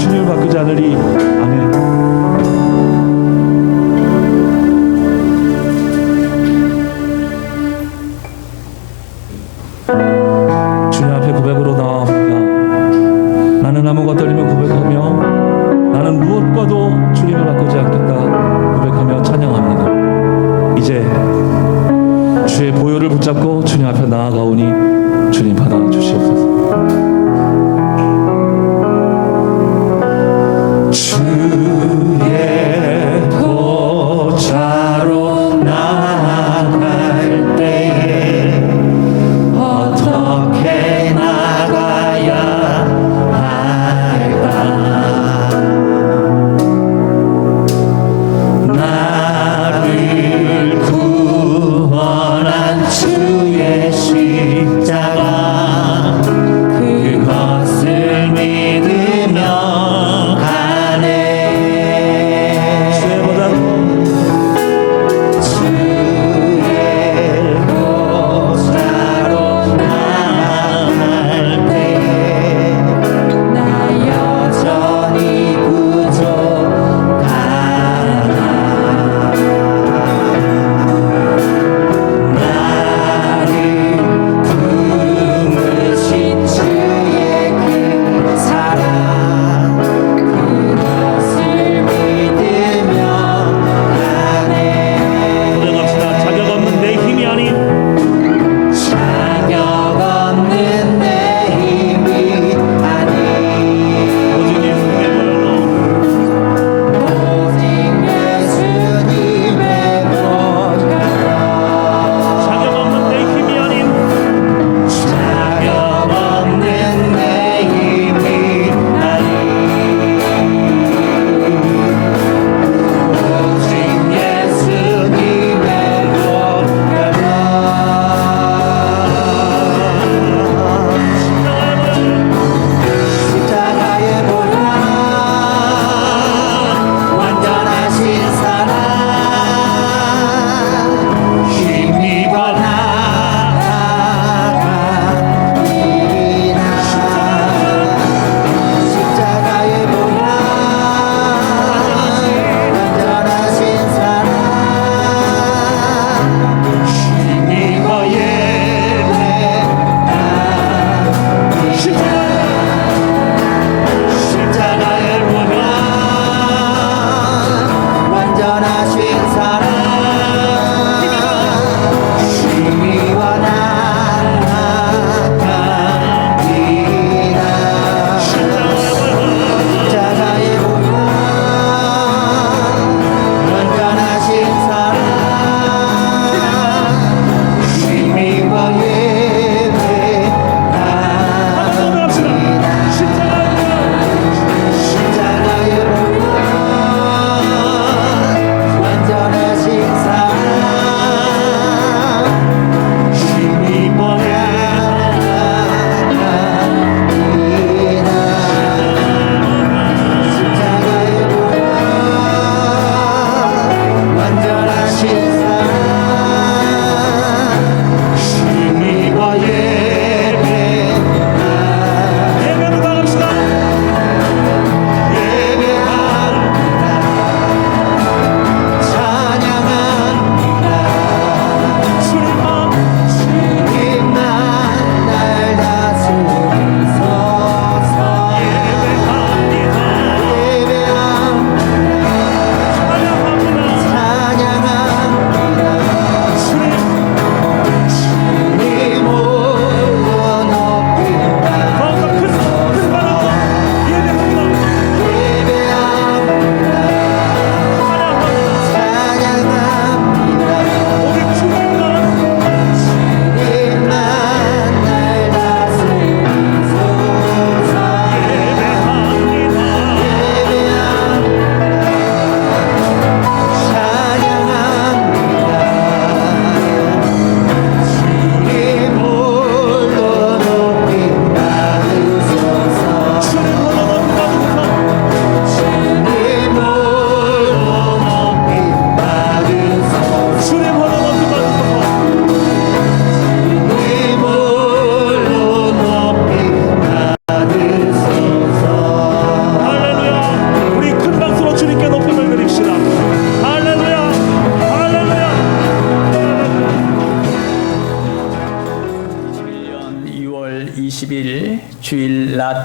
주님을 바꾸지 않으리. 아멘. 주님 앞에 고백으로 나아옵니다. 나는 아무것도 아니며 고백하며 나는 무엇과도 주님을 바꾸지 않겠다 고백하며 찬양합니다. 이제 주의 보혈을 붙잡고 주님 앞에 나아가오니 주님 받아주시옵소서.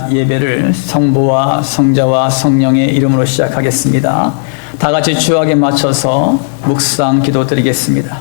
낮 예배를 성부와 성자와 성령의 이름으로 시작하겠습니다. 다 같이 주악에 맞춰서 묵상 기도 드리겠습니다.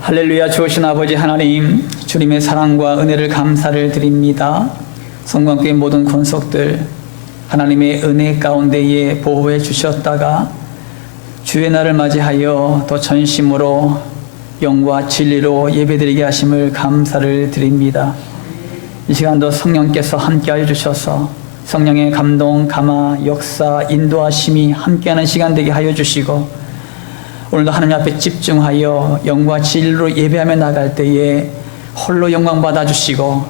할렐루야. 좋으신 아버지 하나님, 주님의 사랑과 은혜를 감사를 드립니다. 성광교회 모든 권속들 하나님의 은혜 가운데에 보호해 주셨다가 주의 날을 맞이하여 더 전심으로 영과 진리로 예배드리게 하심을 감사를 드립니다. 이 시간도 성령께서 함께하여 주셔서 성령의 감동, 감화, 역사, 인도하심이 함께하는 시간 되게 하여 주시고, 오늘도 하나님 앞에 집중하여 영과 진리로 예배하며 나갈 때에 홀로 영광 받아주시고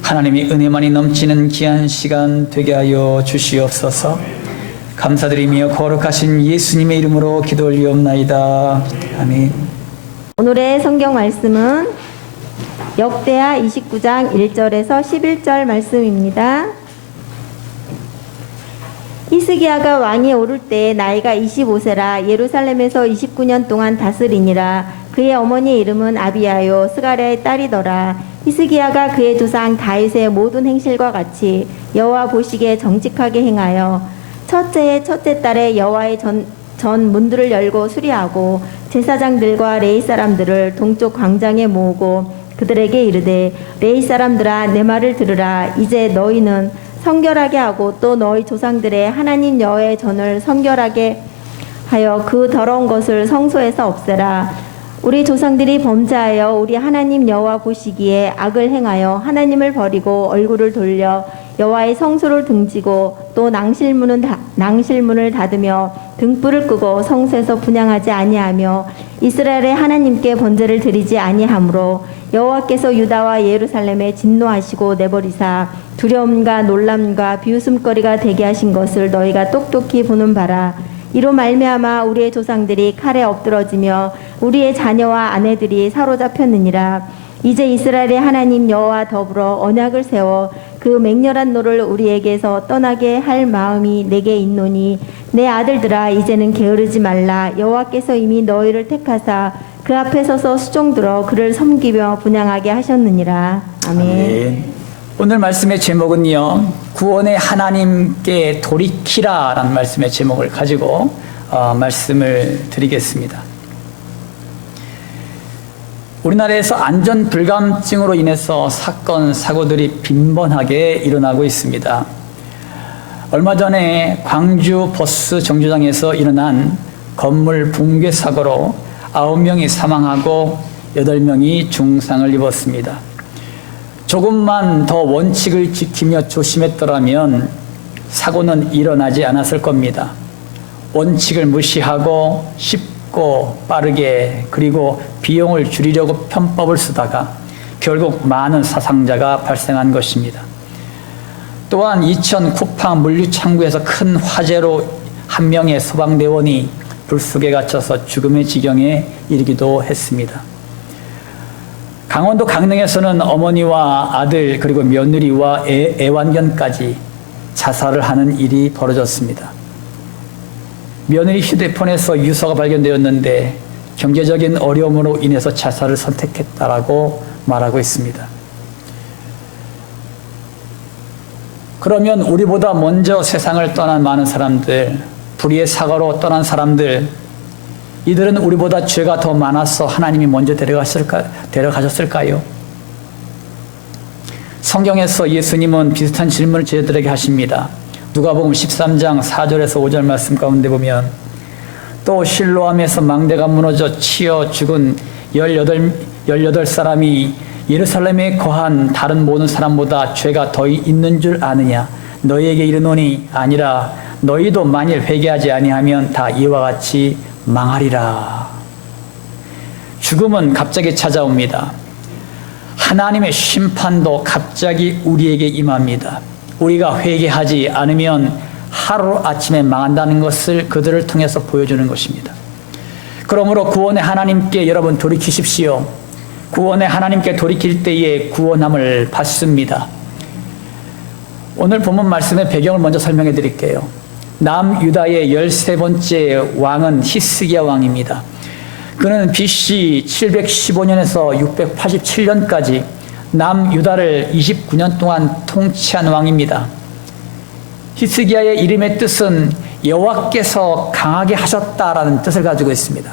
하나님의 은혜만이 넘치는 귀한 시간 되게 하여 주시옵소서. 감사드리며 거룩하신 예수님의 이름으로 기도 올리옵나이다. 아멘. 오늘의 성경 말씀은 역대하 29장 1절에서 11절 말씀입니다. 히스기야가 왕에 오를 때 나이가 25세라 예루살렘에서 29년 동안 다스리니라. 그의 어머니의 이름은 아비야요 스가랴의 딸이더라. 히스기야가 그의 조상 다윗의 모든 행실과 같이 여호와 보시기에 정직하게 행하여 첫째의 첫째 달에 여호와의 전 문들을 열고 수리하고 제사장들과 레위 사람들을 동쪽 광장에 모으고 그들에게 이르되, 레위 사람들아 내 말을 들으라. 이제 너희는 성결하게 하고 또 너희 조상들의 하나님 여호와의 전을 성결하게 하여 그 더러운 것을 성소에서 없애라. 우리 조상들이 범죄하여 우리 하나님 여호와 보시기에 악을 행하여 하나님을 버리고 얼굴을 돌려 여호와의 성소를 등지고 또 낭실문을 닫으며 등불을 끄고 성소에서 분향하지 아니하며 이스라엘의 하나님께 번제를 드리지 아니하므로 여호와께서 유다와 예루살렘에 진노하시고 내버리사 두려움과 놀람과 비웃음거리가 되게 하신 것을 너희가 똑똑히 보는 바라. 이로 말미암아 우리의 조상들이 칼에 엎드러지며 우리의 자녀와 아내들이 사로잡혔느니라. 이제 이스라엘의 하나님 여호와 더불어 언약을 세워 그 맹렬한 노를 우리에게서 떠나게 할 마음이 내게 있노니 내 아들들아 이제는 게으르지 말라. 여호와께서 이미 너희를 택하사 그 앞에 서서 수종들어 그를 섬기며 분향하게 하셨느니라. 아멘. 아멘. 오늘 말씀의 제목은요, 구원의 하나님께 돌이키라 라는 말씀의 제목을 가지고 말씀을 드리겠습니다. 우리나라에서 안전 불감증으로 인해서 사건, 사고들이 빈번하게 일어나고 있습니다. 얼마 전에 광주 버스 정류장에서 일어난 건물 붕괴 사고로 9명이 사망하고 8명이 중상을 입었습니다. 조금만 더 원칙을 지키며 조심했더라면 사고는 일어나지 않았을 겁니다. 원칙을 무시하고 쉽고 빠르게 그리고 비용을 줄이려고 편법을 쓰다가 결국 많은 사상자가 발생한 것입니다. 또한 이천 쿠팡 물류창고에서 큰 화재로 한 명의 소방대원이 불속에 갇혀서 죽음의 지경에 이르기도 했습니다. 강원도 강릉에서는 어머니와 아들 그리고 며느리와 애완견까지 자살을 하는 일이 벌어졌습니다. 며느리 휴대폰에서 유서가 발견되었는데 경제적인 어려움으로 인해서 자살을 선택했다라고 말하고 있습니다. 그러면 우리보다 먼저 세상을 떠난 많은 사람들, 불의의 사고로 떠난 사람들, 이들은 우리보다 죄가 더 많아서 하나님이 먼저 데려가셨을까요? 성경에서 예수님은 비슷한 질문을 저희들에게 하십니다. 누가복음 13장 4절에서 5절 말씀 가운데 보면, 또 실로암에서 망대가 무너져 치여 죽은 18사람이 예루살렘에 거한 다른 모든 사람보다 죄가 더 있는 줄 아느냐? 너희에게 이르노니 아니라 너희도 만일 회개하지 아니하면 다 이와 같이 망하리라. 죽음은 갑자기 찾아옵니다. 하나님의 심판도 갑자기 우리에게 임합니다. 우리가 회개하지 않으면 하루아침에 망한다는 것을 그들을 통해서 보여주는 것입니다. 그러므로 구원의 하나님께 여러분 돌이키십시오. 구원의 하나님께 돌이킬 때에 구원함을 받습니다. 오늘 본문 말씀의 배경을 먼저 설명해 드릴게요. 남유다의 13번째 왕은 히스기야 왕입니다. 그는 BC 715년에서 687년까지 남유다를 29년 동안 통치한 왕입니다. 히스기야의 이름의 뜻은 여호와께서 강하게 하셨다라는 뜻을 가지고 있습니다.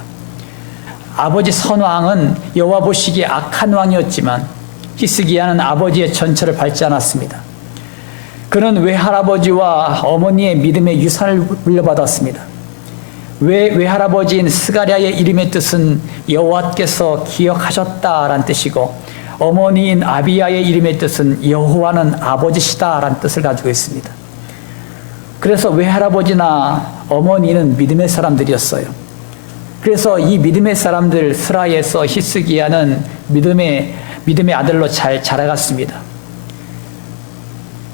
아버지 선왕은 여호와 보시기에 악한 왕이었지만 히스기야는 아버지의 전철을 밟지 않았습니다. 그는 외할아버지와 어머니의 믿음의 유산을 물려받았습니다. 외할아버지인 스가랴의 이름의 뜻은 여호와께서 기억하셨다라는 뜻이고 어머니인 아비야의 이름의 뜻은 여호와는 아버지시다라는 뜻을 가지고 있습니다. 그래서 외할아버지나 어머니는 믿음의 사람들이었어요. 그래서 이 믿음의 사람들 스라에서 히스기야는 믿음의 아들로 잘 자라갔습니다.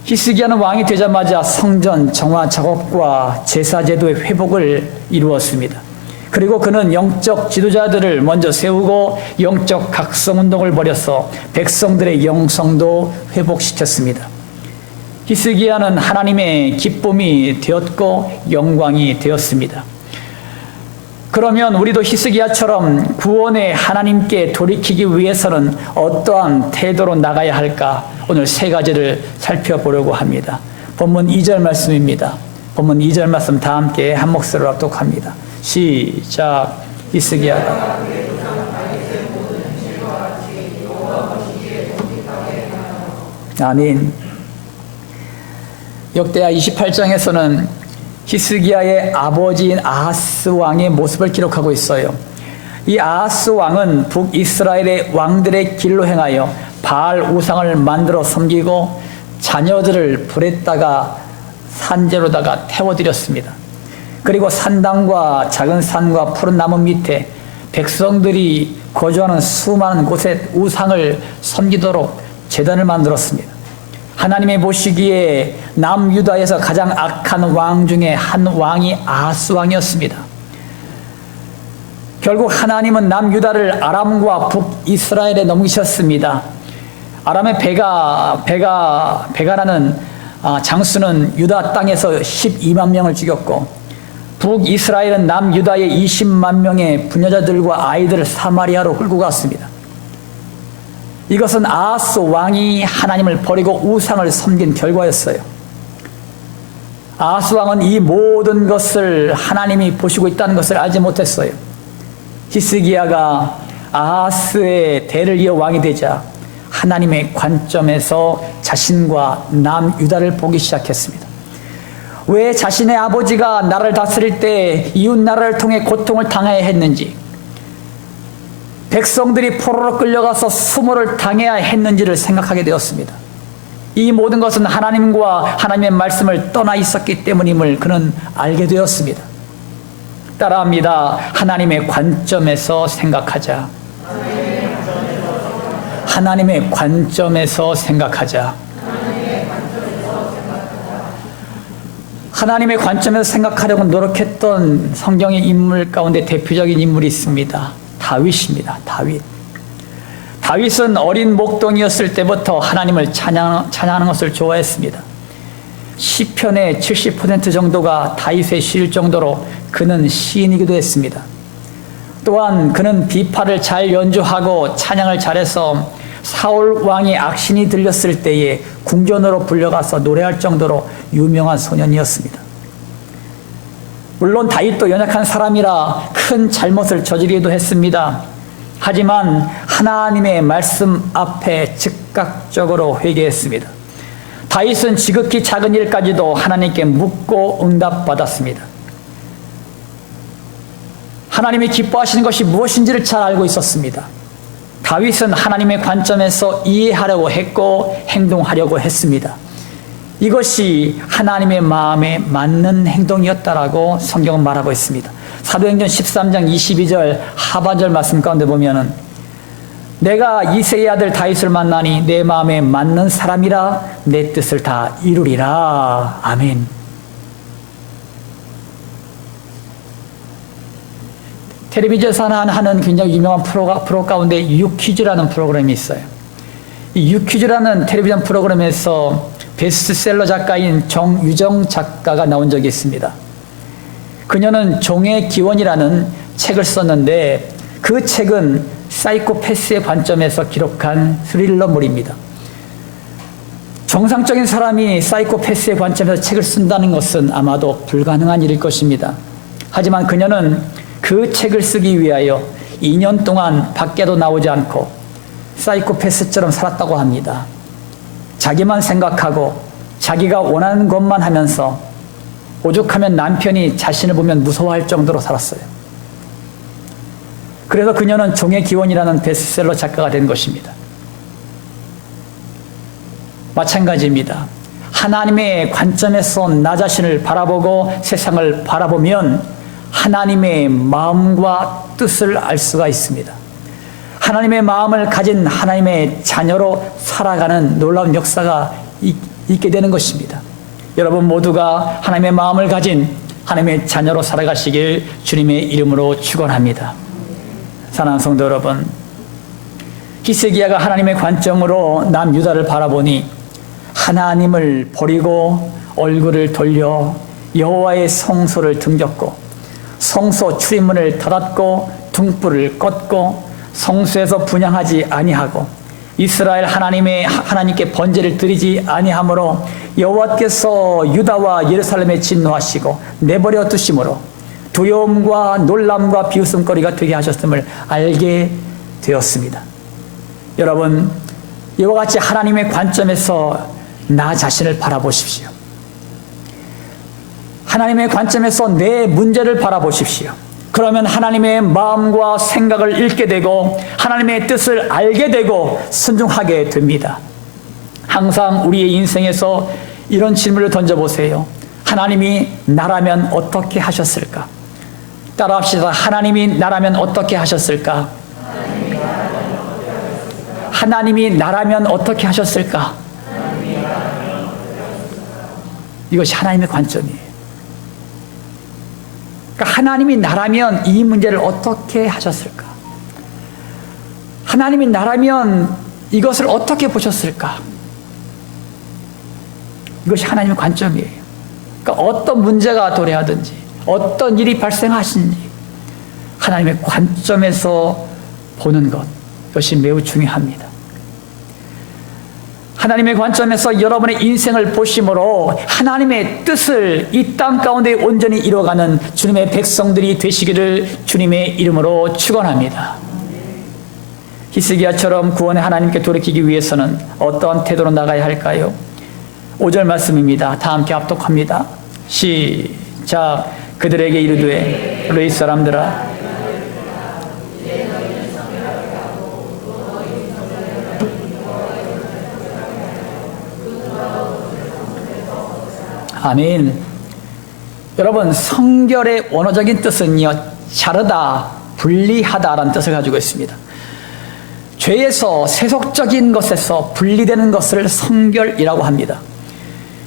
히스기야는 왕이 되자마자 성전 정화 작업과 제사 제도의 회복을 이루었습니다. 그리고 그는 영적 지도자들을 먼저 세우고 영적 각성운동을 벌여서 백성들의 영성도 회복시켰습니다. 히스기야는 하나님의 기쁨이 되었고 영광이 되었습니다. 그러면 우리도 히스기야처럼 구원의 하나님께 돌이키기 위해서는 어떠한 태도로 나가야 할까? 오늘 세 가지를 살펴보려고 합니다. 본문 2절 말씀입니다. 본문 2절 말씀 다 함께 한 목소리로 합독합니다. 시작. 히스기야가 아멘. 역대하 28장에서는 히스기야의 아버지인 아하스 왕의 모습을 기록하고 있어요. 이 아하스 왕은 북이스라엘의 왕들의 길로 행하여 바알 우상을 만들어 섬기고 자녀들을 불에다가 산재로다가 태워드렸습니다. 그리고 산당과 작은 산과 푸른 나무 밑에 백성들이 거주하는 수많은 곳에 우상을 섬기도록 제단을 만들었습니다. 하나님의 보시기에 남유다에서 가장 악한 왕 중에 한 왕이 아하스 왕이었습니다. 결국 하나님은 남유다를 아람과 북이스라엘에 넘기셨습니다. 아람의 베가라는 장수는 유다 땅에서 12만 명을 죽였고 북이스라엘은 남유다의 20만 명의 부녀자들과 아이들을 사마리아로 끌고 갔습니다. 이것은 아하스 왕이 하나님을 버리고 우상을 섬긴 결과였어요. 아하스 왕은 이 모든 것을 하나님이 보시고 있다는 것을 알지 못했어요. 히스기야가 아하스의 대를 이어 왕이 되자 하나님의 관점에서 자신과 남유다를 보기 시작했습니다. 왜 자신의 아버지가 나라를 다스릴 때 이웃 나라를 통해 고통을 당해야 했는지, 백성들이 포로로 끌려가서 수모를 당해야 했는지를 생각하게 되었습니다. 이 모든 것은 하나님과 하나님의 말씀을 떠나 있었기 때문임을 그는 알게 되었습니다. 따라합니다. 하나님의 관점에서 생각하자. 하나님의 관점에서 생각하자. 하나님의 관점에서 생각하려고 노력했던 성경의 인물 가운데 대표적인 인물이 있습니다. 다윗입니다. 다윗은 어린 목동이었을 때부터 하나님을 찬양하는 것을 좋아했습니다. 시편의 70% 정도가 다윗의 시일 정도로 그는 시인이기도 했습니다. 또한 그는 비파를 잘 연주하고 찬양을 잘해서 사울 왕의 악신이 들렸을 때에 궁전으로 불려가서 노래할 정도로 유명한 소년이었습니다. 물론 다윗도 연약한 사람이라 큰 잘못을 저지르기도 했습니다. 하지만 하나님의 말씀 앞에 즉각적으로 회개했습니다. 다윗은 지극히 작은 일까지도 하나님께 묻고 응답받았습니다. 하나님이 기뻐하시는 것이 무엇인지를 잘 알고 있었습니다. 다윗은 하나님의 관점에서 이해하려고 했고 행동하려고 했습니다. 이것이 하나님의 마음에 맞는 행동이었다라고 성경은 말하고 있습니다. 사도행전 13장 22절 하반절 말씀 가운데 보면은 내가 이새의 아들 다윗을 만나니 내 마음에 맞는 사람이라 내 뜻을 다 이루리라. 아멘. 텔레비전에서 하는 굉장히 유명한 프로 가운데 유퀴즈라는 프로그램이 있어요. 이 유퀴즈라는 텔레비전 프로그램에서 베스트셀러 작가인 정유정 작가가 나온 적이 있습니다. 그녀는 종의 기원이라는 책을 썼는데 그 책은 사이코패스의 관점에서 기록한 스릴러물입니다. 정상적인 사람이 사이코패스의 관점에서 책을 쓴다는 것은 아마도 불가능한 일일 것입니다. 하지만 그녀는 그 책을 쓰기 위하여 2년 동안 밖에도 나오지 않고 사이코패스처럼 살았다고 합니다. 자기만 생각하고 자기가 원하는 것만 하면서 오죽하면 남편이 자신을 보면 무서워할 정도로 살았어요. 그래서 그녀는 종의 기원이라는 베스트셀러 작가가 된 것입니다. 마찬가지입니다. 하나님의 관점에서 나 자신을 바라보고 세상을 바라보면 하나님의 마음과 뜻을 알 수가 있습니다. 하나님의 마음을 가진 하나님의 자녀로 살아가는 놀라운 역사가 있게 되는 것입니다. 여러분 모두가 하나님의 마음을 가진 하나님의 자녀로 살아가시길 주님의 이름으로 축원합니다. 사랑하는 성도 여러분, 히스기야가 하나님의 관점으로 남유다를 바라보니 하나님을 버리고 얼굴을 돌려 여호와의 성소를 등졌고 성소 출입문을 닫았고 등불을 껐고 성소에서 분향하지 아니하고 이스라엘 하나님께 번제를 드리지 아니하므로 여호와께서 유다와 예루살렘에 진노하시고 내버려 두심으로 두려움과 놀람과 비웃음거리가 되게 하셨음을 알게 되었습니다. 여러분, 이와 같이 하나님의 관점에서 나 자신을 바라보십시오. 하나님의 관점에서 내 문제를 바라보십시오. 그러면 하나님의 마음과 생각을 읽게 되고 하나님의 뜻을 알게 되고 순종하게 됩니다. 항상 우리의 인생에서 이런 질문을 던져보세요. 하나님이 나라면 어떻게 하셨을까? 따라합시다. 하나님이 나라면 어떻게 하셨을까? 하나님이 나라면 어떻게 하셨을까? 이것이 하나님의 관점이에요. 그러니까 하나님이 나라면 이 문제를 어떻게 하셨을까? 하나님이 나라면 이것을 어떻게 보셨을까? 이것이 하나님의 관점이에요. 그러니까 어떤 문제가 도래하든지 어떤 일이 발생하신지 하나님의 관점에서 보는 것, 이것이 매우 중요합니다. 하나님의 관점에서 여러분의 인생을 보심으로 하나님의 뜻을 이 땅 가운데 온전히 이루어가는 주님의 백성들이 되시기를 주님의 이름으로 축원합니다. 히스기야처럼 구원의 하나님께 돌이키기 위해서는 어떠한 태도로 나가야 할까요? 5절 말씀입니다. 다 함께 합독합니다. 시작. 그들에게 이르되 르이 사람들아 아멘. 여러분, 성결의 원어적인 뜻은요, 자르다, 분리하다라는 뜻을 가지고 있습니다. 죄에서 세속적인 것에서 분리되는 것을 성결이라고 합니다.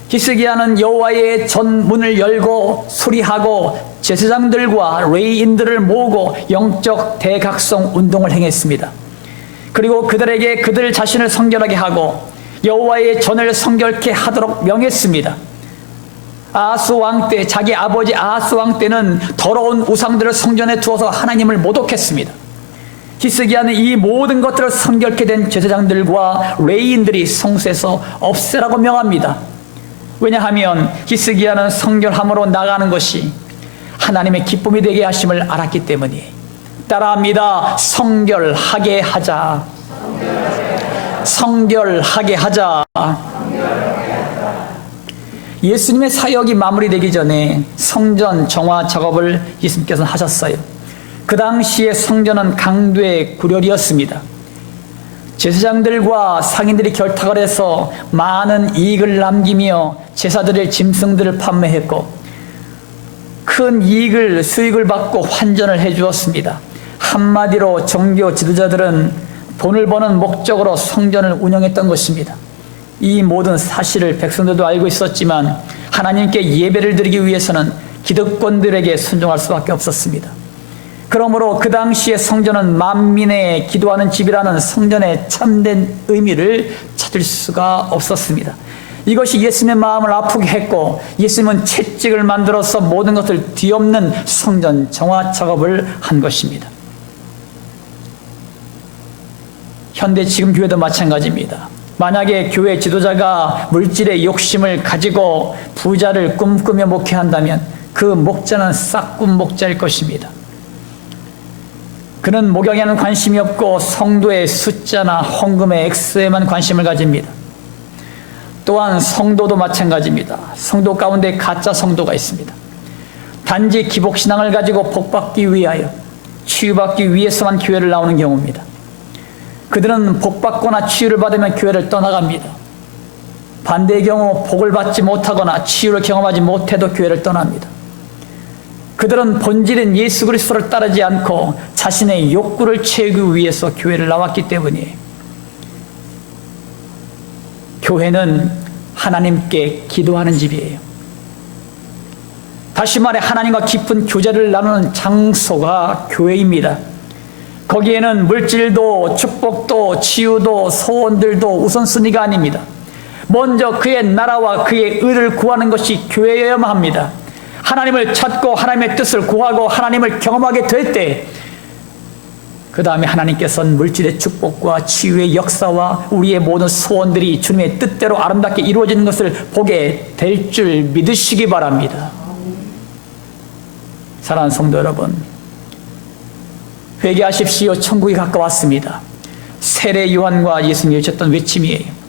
히스기야는 여호와의 전문을 열고 수리하고 제사장들과 레위인들을 모으고 영적 대각성 운동을 행했습니다. 그리고 그들에게 그들 자신을 성결하게 하고 여호와의 전을 성결케 하도록 명했습니다. 아하스 왕 때, 자기 아버지 아하스 왕 때는 더러운 우상들을 성전에 두어서 하나님을 모독했습니다. 히스기야는 이 모든 것들을 성결케 된 제사장들과 레위인들이 성소에서 없애라고 명합니다. 왜냐하면 히스기야는 성결함으로 나가는 것이 하나님의 기쁨이 되게 하심을 알았기 때문이에요. 따라합니다. 성결하게 하자. 성결하게 하자. 예수님의 사역이 마무리되기 전에 성전 정화 작업을 예수님께서는 하셨어요. 그 당시에 성전은 강도의 구렬이었습니다. 제사장들과 상인들이 결탁을 해서 많은 이익을 남기며 제사드릴 짐승들을 판매했고 큰 수익을 받고 환전을 해 주었습니다. 한마디로 종교 지도자들은 돈을 버는 목적으로 성전을 운영했던 것입니다. 이 모든 사실을 백성들도 알고 있었지만 하나님께 예배를 드리기 위해서는 기득권들에게 순종할 수밖에 없었습니다. 그러므로 그 당시에 성전은 만민의 기도하는 집이라는 성전의 참된 의미를 찾을 수가 없었습니다. 이것이 예수님의 마음을 아프게 했고 예수님은 채찍을 만들어서 모든 것을 뒤엎는 성전 정화 작업을 한 것입니다. 현대 지금 교회도 마찬가지입니다. 만약에 교회 지도자가 물질의 욕심을 가지고 부자를 꿈꾸며 목회한다면 그 목자는 싹군 목자일 것입니다. 그는 목양에는 관심이 없고 성도의 숫자나 헌금의 액수에만 관심을 가집니다. 또한 성도도 마찬가지입니다. 성도 가운데 가짜 성도가 있습니다. 단지 기복신앙을 가지고 복받기 위하여 치유받기 위해서만 교회를 나오는 경우입니다. 그들은 복받거나 치유를 받으면 교회를 떠나갑니다. 반대의 경우 복을 받지 못하거나 치유를 경험하지 못해도 교회를 떠납니다. 그들은 본질인 예수 그리스도를 따르지 않고 자신의 욕구를 채우기 위해서 교회를 나왔기 때문이에요. 교회는 하나님께 기도하는 집이에요. 다시 말해 하나님과 깊은 교제를 나누는 장소가 교회입니다. 거기에는 물질도 축복도 치유도 소원들도 우선순위가 아닙니다. 먼저 그의 나라와 그의 의를 구하는 것이 교회여야만 합니다. 하나님을 찾고 하나님의 뜻을 구하고 하나님을 경험하게 될 때 그 다음에 하나님께서는 물질의 축복과 치유의 역사와 우리의 모든 소원들이 주님의 뜻대로 아름답게 이루어지는 것을 보게 될 줄 믿으시기 바랍니다. 사랑하는 성도 여러분, 회개하십시오. 천국이 가까웠습니다. 세례 요한과 예수님이 외쳤던 외침이에요.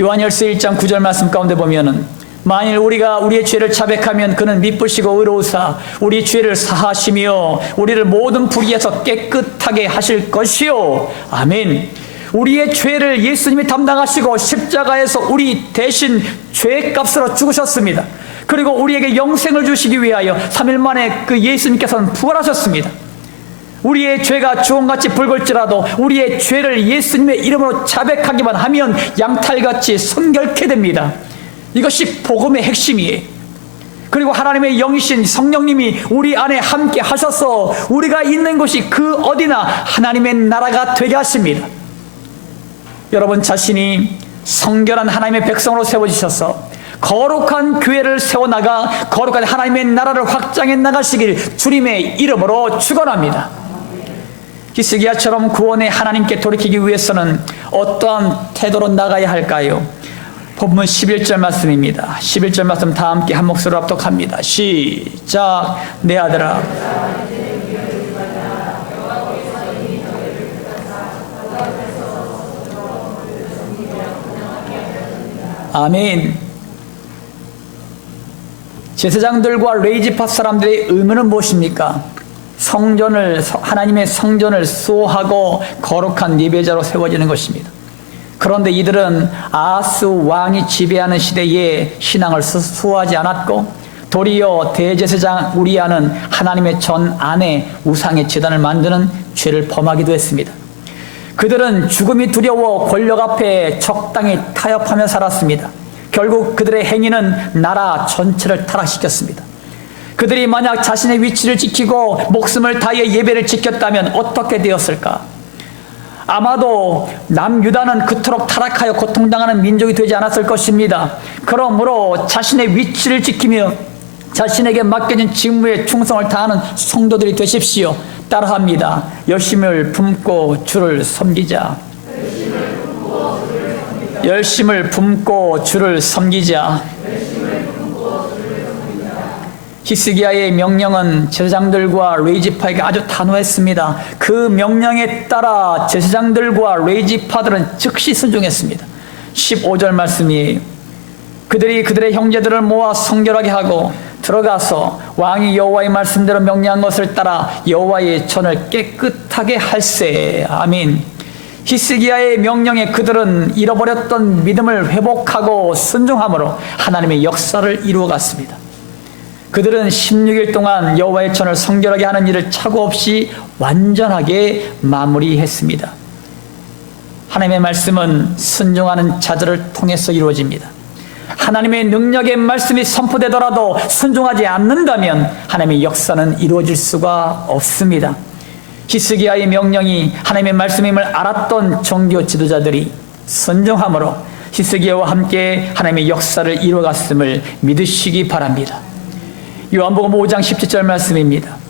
요한일서 1장 9절 말씀 가운데 보면은 만일 우리가 우리의 죄를 자백하면 그는 미쁘시고 의로우사 우리 죄를 사하시며 우리를 모든 불의에서 깨끗하게 하실 것이요. 아멘. 우리의 죄를 예수님이 담당하시고 십자가에서 우리 대신 죄값으로 죽으셨습니다. 그리고 우리에게 영생을 주시기 위하여 3일 만에 그 예수님께서는 부활하셨습니다. 우리의 죄가 주홍같이 붉을지라도 우리의 죄를 예수님의 이름으로 자백하기만 하면 양탈같이 성결케 됩니다. 이것이 복음의 핵심이에요. 그리고 하나님의 영이신 성령님이 우리 안에 함께 하셔서 우리가 있는 곳이 그 어디나 하나님의 나라가 되게 하십니다. 여러분 자신이 성결한 하나님의 백성으로 세워지셔서 거룩한 교회를 세워나가 거룩한 하나님의 나라를 확장해 나가시길 주님의 이름으로 축원합니다. 히스기야처럼 구원의 하나님께 돌이키기 위해서는 어떠한 태도로 나가야 할까요? 본문 11절 말씀입니다. 11절 말씀 다 함께 한 목소리로 합독합니다. 시작. 내 아들아 아멘. 제사장들과 레위지파 사람들의 의무는 무엇입니까? 하나님의 성전을 수호하고 거룩한 예배자로 세워지는 것입니다. 그런데 이들은 아하스 왕이 지배하는 시대에 신앙을 수호하지 않았고 도리어 대제사장 우리아는 하나님의 전 안에 우상의 제단을 만드는 죄를 범하기도 했습니다. 그들은 죽음이 두려워 권력 앞에 적당히 타협하며 살았습니다. 결국 그들의 행위는 나라 전체를 타락시켰습니다. 그들이 만약 자신의 위치를 지키고 목숨을 다해 예배를 지켰다면 어떻게 되었을까? 아마도 남유다는 그토록 타락하여 고통당하는 민족이 되지 않았을 것입니다. 그러므로 자신의 위치를 지키며 자신에게 맡겨진 직무에 충성을 다하는 성도들이 되십시오. 따라합니다. 열심을 품고 주를 섬기자. 열심을 품고 주를 섬기자. 히스기야의 명령은 제사장들과 레위지파에게 아주 단호했습니다. 그 명령에 따라 제사장들과 레위지파들은 즉시 순종했습니다. 15절 말씀이에요. 그들이 그들의 형제들을 모아 성결하게 하고 들어가서 왕이 여호와의 말씀대로 명령한 것을 따라 여호와의 전을 깨끗하게 할세. 아멘. 히스기야의 명령에 그들은 잃어버렸던 믿음을 회복하고 순종함으로 하나님의 역사를 이루어갔습니다. 그들은 16일 동안 여호와의 전을 성결하게 하는 일을 착오 없이 완전하게 마무리했습니다. 하나님의 말씀은 순종하는 자들을 통해서 이루어집니다. 하나님의 능력의 말씀이 선포되더라도 순종하지 않는다면 하나님의 역사는 이루어질 수가 없습니다. 히스기야의 명령이 하나님의 말씀임을 알았던 종교 지도자들이 순종함으로 히스기야와 함께 하나님의 역사를 이루어갔음을 믿으시기 바랍니다. 요한복음 5장 17절 말씀입니다.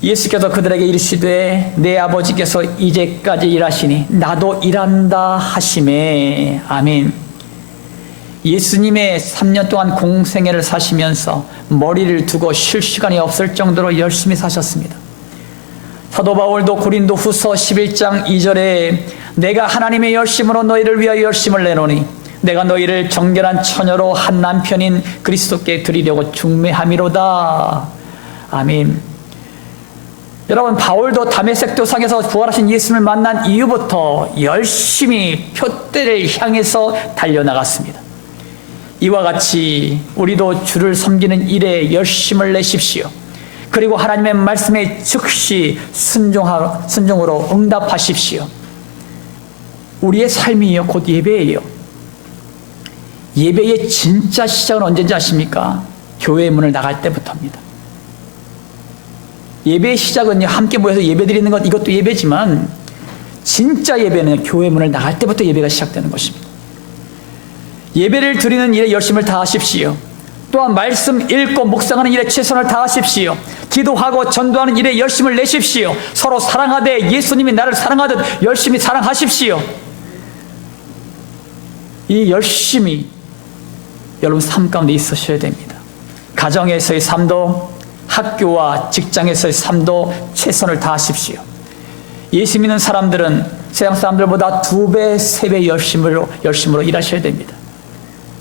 예수께서 그들에게 이르시되 내 아버지께서 이제까지 일하시니 나도 일한다 하시매. 아멘. 예수님의 3년 동안 공생애를 사시면서 머리를 두고 쉴 시간이 없을 정도로 열심히 사셨습니다. 사도 바울도 고린도 후서 11장 2절에 내가 하나님의 열심으로 너희를 위하여 열심을 내노니 내가 너희를 정결한 처녀로 한 남편인 그리스도께 드리려고 중매함이로다. 아멘. 여러분, 바울도 다메섹 도상에서 부활하신 예수님을 만난 이후부터 열심히 표대를 향해서 달려나갔습니다. 이와 같이 우리도 주를 섬기는 일에 열심을 내십시오. 그리고 하나님의 말씀에 즉시 순종으로 응답하십시오. 우리의 삶이요 곧 예배예요. 예배의 진짜 시작은 언제인지 아십니까? 교회의 문을 나갈 때부터입니다. 예배의 시작은 함께 모여서 예배 드리는 것, 이것도 예배지만 진짜 예배는 교회 문을 나갈 때부터 예배가 시작되는 것입니다. 예배를 드리는 일에 열심을 다하십시오. 또한 말씀 읽고 묵상하는 일에 최선을 다하십시오. 기도하고 전도하는 일에 열심을 내십시오. 서로 사랑하되 예수님이 나를 사랑하듯 열심히 사랑하십시오. 이 열심이 여러분 삶 가운데 있으셔야 됩니다. 가정에서의 삶도 학교와 직장에서의 삶도 최선을 다하십시오. 예수 믿는 사람들은 세상 사람들보다 2배, 3배 열심으로 일하셔야 됩니다.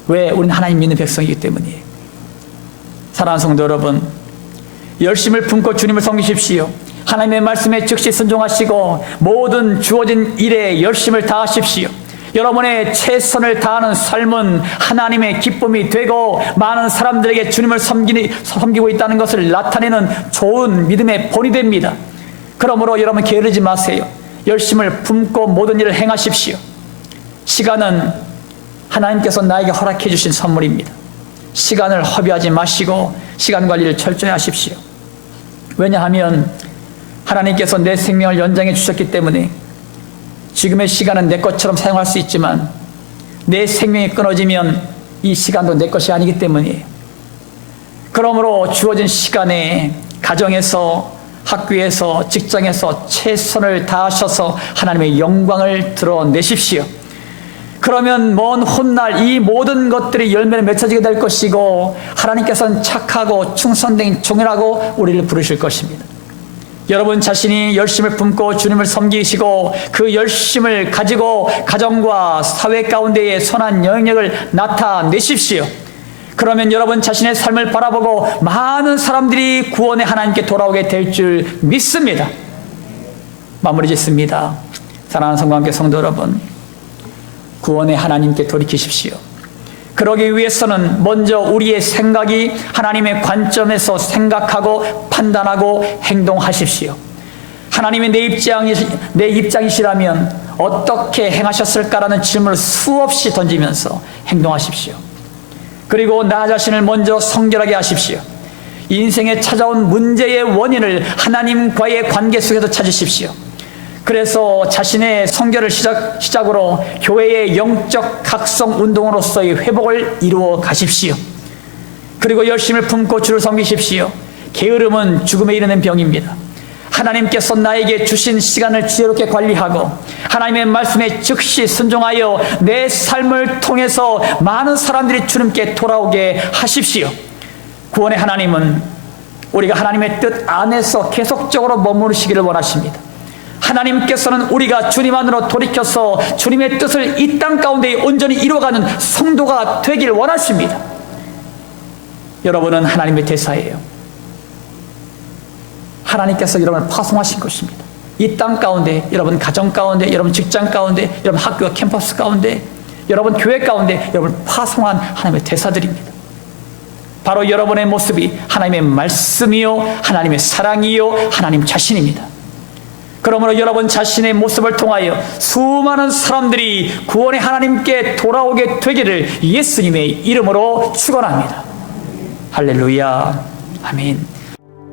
왜? 우리는 하나님 믿는 백성이기 때문이에요. 사랑하는 성도 여러분, 열심을 품고 주님을 섬기십시오. 하나님의 말씀에 즉시 순종하시고 모든 주어진 일에 열심을 다하십시오. 여러분의 최선을 다하는 삶은 하나님의 기쁨이 되고 많은 사람들에게 주님을 섬기고 있다는 것을 나타내는 좋은 믿음의 본이 됩니다. 그러므로 여러분 게으르지 마세요. 열심을 품고 모든 일을 행하십시오. 시간은 하나님께서 나에게 허락해 주신 선물입니다. 시간을 허비하지 마시고 시간 관리를 철저히 하십시오. 왜냐하면 하나님께서 내 생명을 연장해 주셨기 때문에 지금의 시간은 내 것처럼 사용할 수 있지만 내 생명이 끊어지면 이 시간도 내 것이 아니기 때문이에요. 그러므로 주어진 시간에 가정에서, 학교에서, 직장에서 최선을 다하셔서 하나님의 영광을 드러내십시오. 그러면 먼 훗날 이 모든 것들이 열매를 맺어지게 될 것이고 하나님께서는 착하고 충성된 종이라고 우리를 부르실 것입니다. 여러분 자신이 열심을 품고 주님을 섬기시고 그 열심을 가지고 가정과 사회 가운데에 선한 영향력을 나타내십시오. 그러면 여러분 자신의 삶을 바라보고 많은 사람들이 구원의 하나님께 돌아오게 될 줄 믿습니다. 마무리 짓습니다. 사랑하는 성도님께 성도 여러분, 구원의 하나님께 돌이키십시오. 그러기 위해서는 먼저 우리의 생각이 하나님의 관점에서 생각하고 판단하고 행동하십시오. 하나님이 내 입장이시라면 어떻게 행하셨을까라는 질문을 수없이 던지면서 행동하십시오. 그리고 나 자신을 먼저 성결하게 하십시오. 인생에 찾아온 문제의 원인을 하나님과의 관계 속에서 찾으십시오. 그래서 자신의 성결을 시작으로 교회의 영적 각성 운동으로서의 회복을 이루어 가십시오. 그리고 열심을 품고 주를 섬기십시오. 게으름은 죽음에 이르는 병입니다. 하나님께서 나에게 주신 시간을 지혜롭게 관리하고 하나님의 말씀에 즉시 순종하여 내 삶을 통해서 많은 사람들이 주님께 돌아오게 하십시오. 구원의 하나님은 우리가 하나님의 뜻 안에서 계속적으로 머무르시기를 원하십니다. 하나님께서는 우리가 주님 안으로 돌이켜서 주님의 뜻을 이 땅 가운데 온전히 이루어가는 성도가 되길 원하십니다. 여러분은 하나님의 대사예요. 하나님께서 여러분을 파송하신 것입니다. 이 땅 가운데, 여러분 가정 가운데, 여러분 직장 가운데, 여러분 학교 캠퍼스 가운데, 여러분 교회 가운데 여러분을 파송한 하나님의 대사들입니다. 바로 여러분의 모습이 하나님의 말씀이요, 하나님의 사랑이요, 하나님 자신입니다. 그러므로 여러분 자신의 모습을 통하여 수많은 사람들이 구원의 하나님께 돌아오게 되기를 예수님의 이름으로 축원합니다. 할렐루야. 아멘.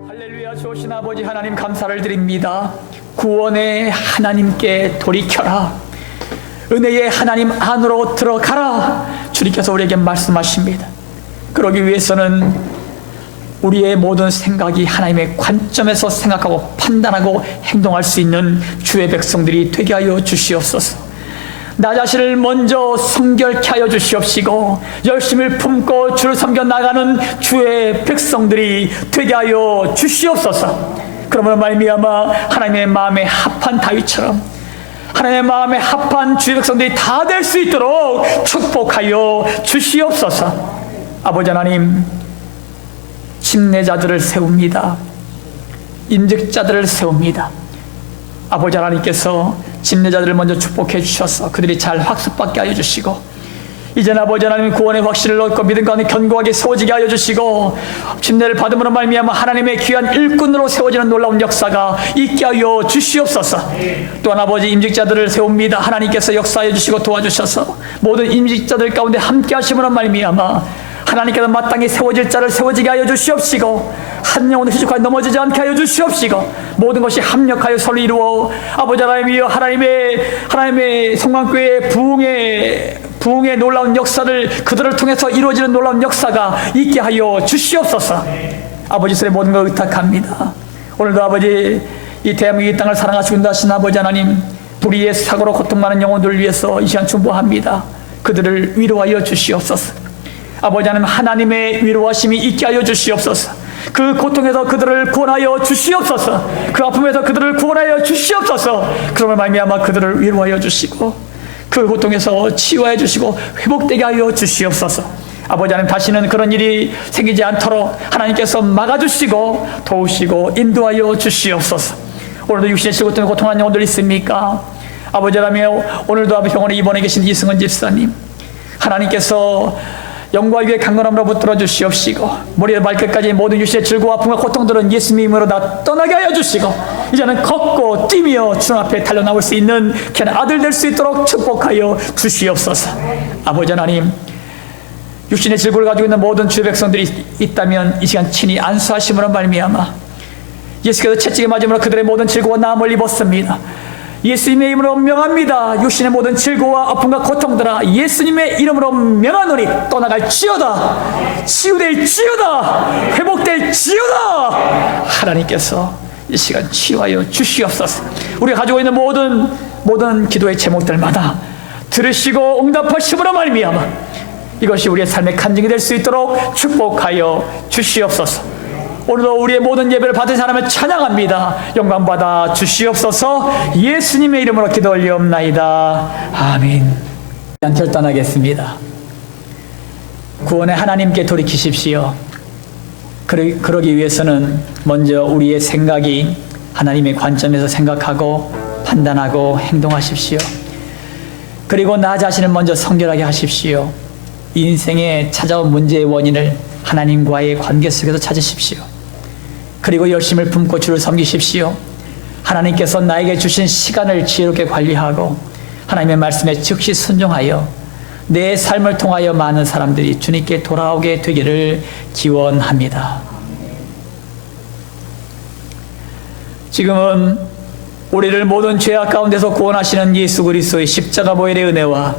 할렐루야. 좋으신 아버지 하나님 감사를 드립니다. 구원의 하나님께 돌이켜라. 은혜의 하나님 안으로 들어가라. 주님께서 우리에게 말씀하십니다. 그러기 위해서는 우리의 모든 생각이 하나님의 관점에서 생각하고 판단하고 행동할 수 있는 주의 백성들이 되게 하여 주시옵소서. 나 자신을 먼저 성결케 하여 주시옵시고 열심을 품고 주를 섬겨 나가는 주의 백성들이 되게 하여 주시옵소서. 그러므로 말미암아 하나님의 마음에 합한 다윗처럼 하나님의 마음에 합한 주의 백성들이 다 될 수 있도록 축복하여 주시옵소서. 아버지 하나님, 침례자들을 세웁니다. 임직자들을 세웁니다. 아버지 하나님께서 침례자들을 먼저 축복해 주셔서 그들이 잘 학습받게 하여 주시고 이제는 아버지 하나님 구원의 확신을 얻고 믿음 가운데 견고하게 세워지게 하여 주시고 침례를 받음으로 말미암아 하나님의 귀한 일꾼으로 세워지는 놀라운 역사가 있게 하여 주시옵소서. 또한 아버지 임직자들을 세웁니다. 하나님께서 역사하여 주시고 도와주셔서 모든 임직자들 가운데 함께 하심으로 말미암아 하나님께서 마땅히 세워질 자를 세워지게 하여 주시옵시고 한 영혼도 희죽하여 넘어지지 않게 하여 주시옵시고 모든 것이 합력하여 서로 이루어 아버지 하나님이여 하나님의 성광교회의 부흥의 놀라운 역사를 그들을 통해서 이루어지는 놀라운 역사가 있게 하여 주시옵소서. 아버지 손에 모든 걸 의탁합니다. 오늘도 아버지 이 대한민국 이 땅을 사랑하시고 인도하신 아버지 하나님 불의의 사고로 고통 많은 영혼들을 위해서 이 시간 중보합니다. 그들을 위로하여 주시옵소서. 아버지 하나님 하나님의 위로하심이 있게 하여 주시옵소서. 그 고통에서 그들을 구원하여 주시옵소서. 그 아픔에서 그들을 구원하여 주시옵소서. 그러면 말미암아 그들을 위로하여 주시고 그 고통에서 치유하여 주시고 회복되게 하여 주시옵소서. 아버지 하나님 다시는 그런 일이 생기지 않도록 하나님께서 막아주시고 도우시고 인도하여 주시옵소서. 오늘도 육신의 실고 때문에 고통하는 영혼들 있습니까? 아버지 하나님 오늘도 병원에 입원해 계신 이승은 집사님 하나님께서 영과 위에 강건함으로 붙들어 주시옵시고 머리에 발끝까지 모든 육신의 질고와 아픔과 고통들은 예수님의 이름으로 다 떠나게 하여 주시고 이제는 걷고 뛰며 주 앞에 달려나올 수 있는 귀한 아들 될 수 있도록 축복하여 주시옵소서. 아버지 하나님 육신의 질고를 가지고 있는 모든 주의 백성들이 있다면 이 시간 친히 안수하심으로 말미암아 예수께서 채찍에 맞음으로 그들의 모든 질고와 나음을 입었습니다. 예수님의 이름으로 명합니다. 육신의 모든 질고와 아픔과 고통들아 예수님의 이름으로 명하노니 떠나갈지어다. 치유될지어다. 회복될지어다. 하나님께서 이 시간 치유하여 주시옵소서. 우리가 가지고 있는 모든 기도의 제목들마다 들으시고 응답하심으로 말미암아 이것이 우리의 삶의 간증이 될 수 있도록 축복하여 주시옵소서. 오늘도 우리의 모든 예배를 받은 사람을 찬양합니다. 영광 받아 주시옵소서. 예수님의 이름으로 기도 올리옵나이다. 아멘. 결단하겠습니다. 구원의 하나님께 돌이키십시오. 그러기 위해서는 먼저 우리의 생각이 하나님의 관점에서 생각하고 판단하고 행동하십시오. 그리고 나 자신을 먼저 성결하게 하십시오. 인생에 찾아온 문제의 원인을 하나님과의 관계 속에서 찾으십시오. 그리고 열심을 품고 주를 섬기십시오. 하나님께서 나에게 주신 시간을 지혜롭게 관리하고 하나님의 말씀에 즉시 순종하여 내 삶을 통하여 많은 사람들이 주님께 돌아오게 되기를 기원합니다. 지금은 우리를 모든 죄악 가운데서 구원하시는 예수 그리스도의 십자가 보혈의 은혜와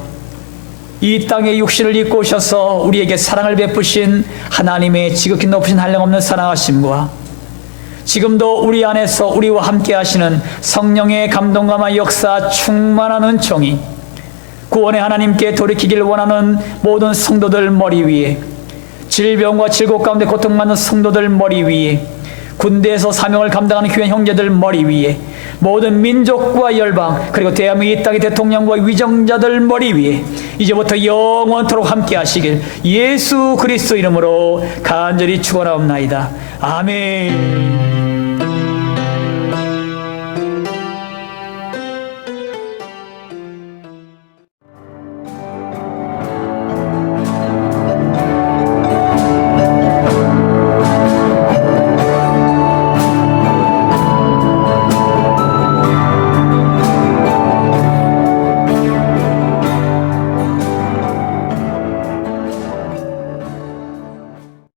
이 땅에 육신을 입고 오셔서 우리에게 사랑을 베푸신 하나님의 지극히 높으신 한량없는 사랑하심과 지금도 우리 안에서 우리와 함께 하시는 성령의 감동감화 역사 충만한 은총이 구원의 하나님께 돌이키길 원하는 모든 성도들 머리 위에 질병과 질곡 가운데 고통받는 성도들 머리 위에 군대에서 사명을 감당하는 귀한 형제들 머리 위에 모든 민족과 열방 그리고 대한민국 이 땅의 대통령과 위정자들 머리 위에 이제부터 영원토록 함께 하시길 예수 그리스도 이름으로 간절히 축원하옵나이다. 아멘.